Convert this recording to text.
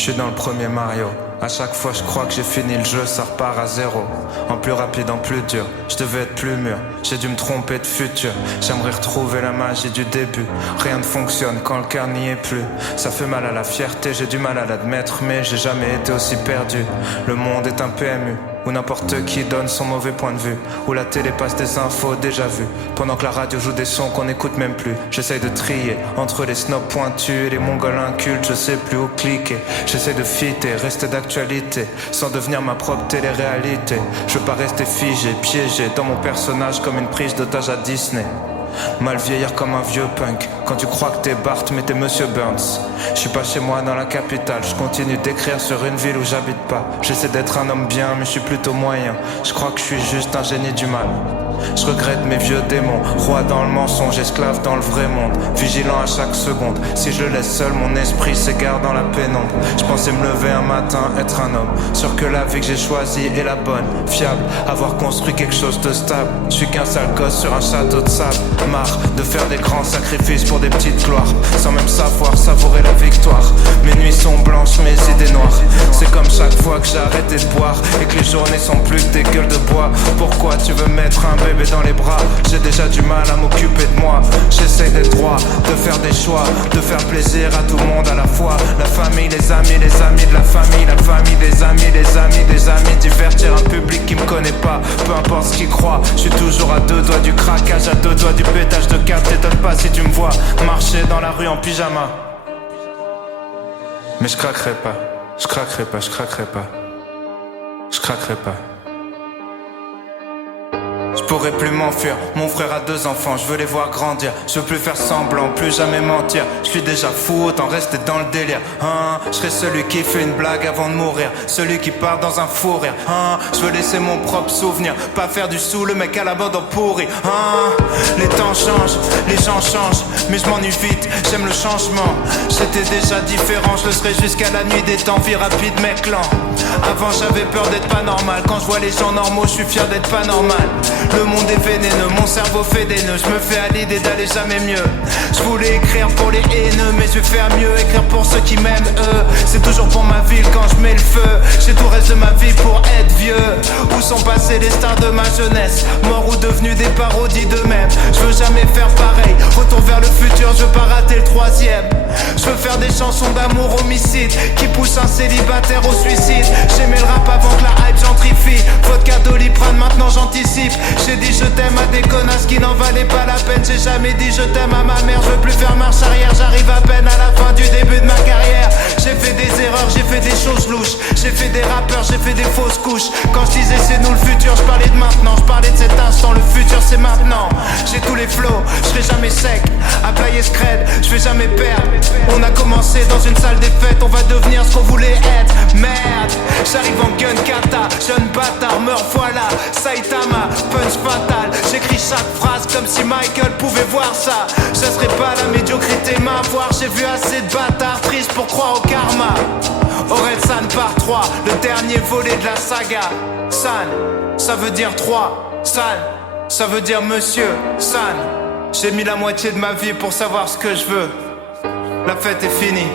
Je suis dans le premier Mario. À chaque fois je crois que j'ai fini le jeu, ça repart à zéro. En plus rapide, en plus dur, je devais être plus mûr. J'ai dû me tromper de futur. J'aimerais retrouver la magie du début. Rien ne fonctionne quand le cœur n'y est plus. Ça fait mal à la fierté, j'ai du mal à l'admettre, mais j'ai jamais été aussi perdu. Le monde est un PMU où n'importe qui donne son mauvais point de vue, où la télé passe des infos déjà vues, pendant que la radio joue des sons qu'on n'écoute même plus. J'essaye de trier entre les snobs pointus et les mongols incultes. Je sais plus où cliquer, j'essaie de fitter, rester d'actualité, sans devenir ma propre télé-réalité. Je veux pas rester figé, piégé dans mon personnage comme une prise d'otage à Disney. Mal vieillir comme un vieux punk. Quand tu crois que t'es Bart mais t'es Monsieur Burns. Je suis pas chez moi dans la capitale. Je continue d'écrire sur une ville où j'habite pas. J'essaie d'être un homme bien mais je suis plutôt moyen. Je crois que je suis juste un génie du mal. Je regrette mes vieux démons. Roi dans le mensonge, esclave dans le vrai monde. Vigilant à chaque seconde. Si je le laisse seul, mon esprit s'égare dans la pénombre. Je pensais me lever un matin, être un homme. Sûr que la vie que j'ai choisie est la bonne. Fiable, avoir construit quelque chose de stable. Je suis qu'un sale gosse sur un château de sable. Marre de faire des grands sacrifices pour des petites gloires, sans même savoir savourer la victoire. Mes nuits sont blanches, mes idées noires. C'est comme chaque fois que j'ai arrêté de boire et que les journées sont plus que des gueules de bois. Pourquoi tu veux mettre un bébé dans les bras? J'ai déjà du mal à m'occuper de moi. J'essaie d'être droit, de faire des choix, de faire plaisir à tout le monde à la fois. La famille, les amis de la famille, la famille des amis, les amis des amis. Divertir un public qui me connaît pas, peu importe ce qu'il croit. Je suis toujours à deux doigts du craquage, à deux doigts du pétage de câble. T'étonnes pas si tu me vois marcher dans la rue en pyjama. Mais je craquerai pas, je craquerai pas, je craquerai pas, je craquerai pas. Je pourrais plus m'enfuir, mon frère a 2 enfants, je veux les voir grandir. Je veux plus faire semblant, plus jamais mentir. Je suis déjà fou, autant rester dans le délire. Je serai celui qui fait une blague avant de mourir, celui qui part dans un fou rire. Je veux laisser mon propre souvenir, pas faire du sou, le mec à l'abandon pourri. Les temps changent, les gens changent, mais je m'ennuie vite, j'aime le changement. J'étais déjà différent, je le serai jusqu'à la nuit des temps. Vie rapide mec lent. Avant j'avais peur d'être pas normal. Quand je vois les gens normaux, je suis fier d'être pas normal. Le monde est vénéneux, mon cerveau fait des nœuds. Je me fais à l'idée d'aller jamais mieux. Je voulais écrire pour les haineux, mais je vais faire mieux. Écrire pour ceux qui m'aiment eux. C'est toujours pour ma ville quand je mets le feu. J'ai tout le reste de ma vie pour être vieux. Où sont passés les stars de ma jeunesse? Morts ou devenus des parodies d'eux-mêmes. Je veux jamais faire pareil. Retour vers le futur, je veux pas rater le 3e. Je veux faire des chansons d'amour homicide qui poussent un célibataire au suicide. J'aimais le rap avant que la hype gentrifie. Vodka Doliprane, maintenant j'anticipe. J'ai dit je t'aime à des connasses qui n'en valaient pas la peine. J'ai jamais dit je t'aime à ma mère. Je veux plus faire marche arrière, j'arrive à peine à la fin du début de ma carrière. J'ai fait des erreurs, j'ai fait des choses louches. J'ai fait des rappeurs, j'ai fait des fausses couches. Quand je disais c'est nous le futur, je parlais de maintenant. Je parlais de cet instant, le futur c'est maintenant. J'ai tous les flows, je serai jamais sec. À player scred, je vais jamais perdre. On a commencé dans une salle des fêtes, on va devenir ce qu'on voulait être. Merde, j'arrive en gun kata, jeune bâtard, meurs voilà. Saitama, punch fatal. J'écris chaque phrase comme si Michael pouvait voir ça. Je serai pas la médiocrité m'avoir. J'ai vu assez de bâtards tristes pour croire au karma. Orelsan part 3, le dernier volet de la saga. San, ça veut dire 3. San, ça veut dire monsieur. San, j'ai mis la moitié de ma vie pour savoir ce que je veux. La fête est finie.